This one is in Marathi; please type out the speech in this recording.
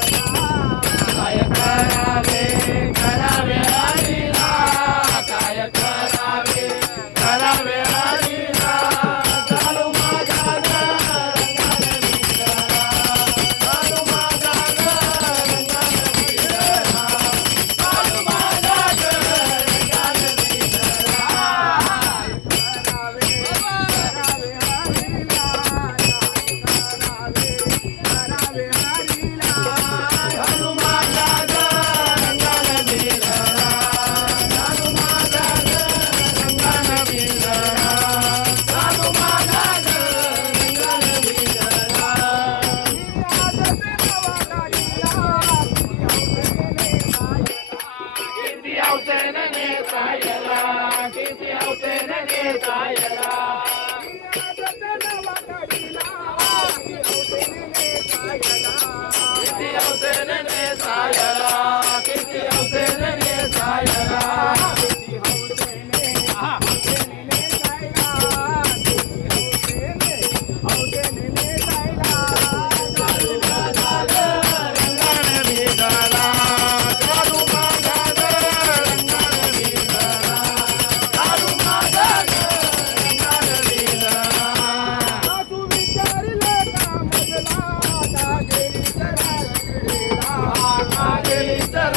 काय करावे करावे हरीला काय करावे करावे हरीला चालू माझा रंगाने विठ्ठला चालू माझा रंगाने विठ्ठला चालू माझा रंगाने विठ्ठला करावे करावे हरीला करावे करावे हरीला चालू माझा रंगाने विठ्ठला चालू माझा रंगाने विठ्ठला चालू माझा रंगाने विठ्ठला किती हौसेने नेसायला किती हौसेने नेसायला किती हौसेने नेसायला किती हौसेने नेसायला रंगाने विठ्ठला चालू माझा रंगाने विठ्ठला चालू माझा रंगाने विठ्ठला तू विचारले का मजला का गेली जरा गेली तर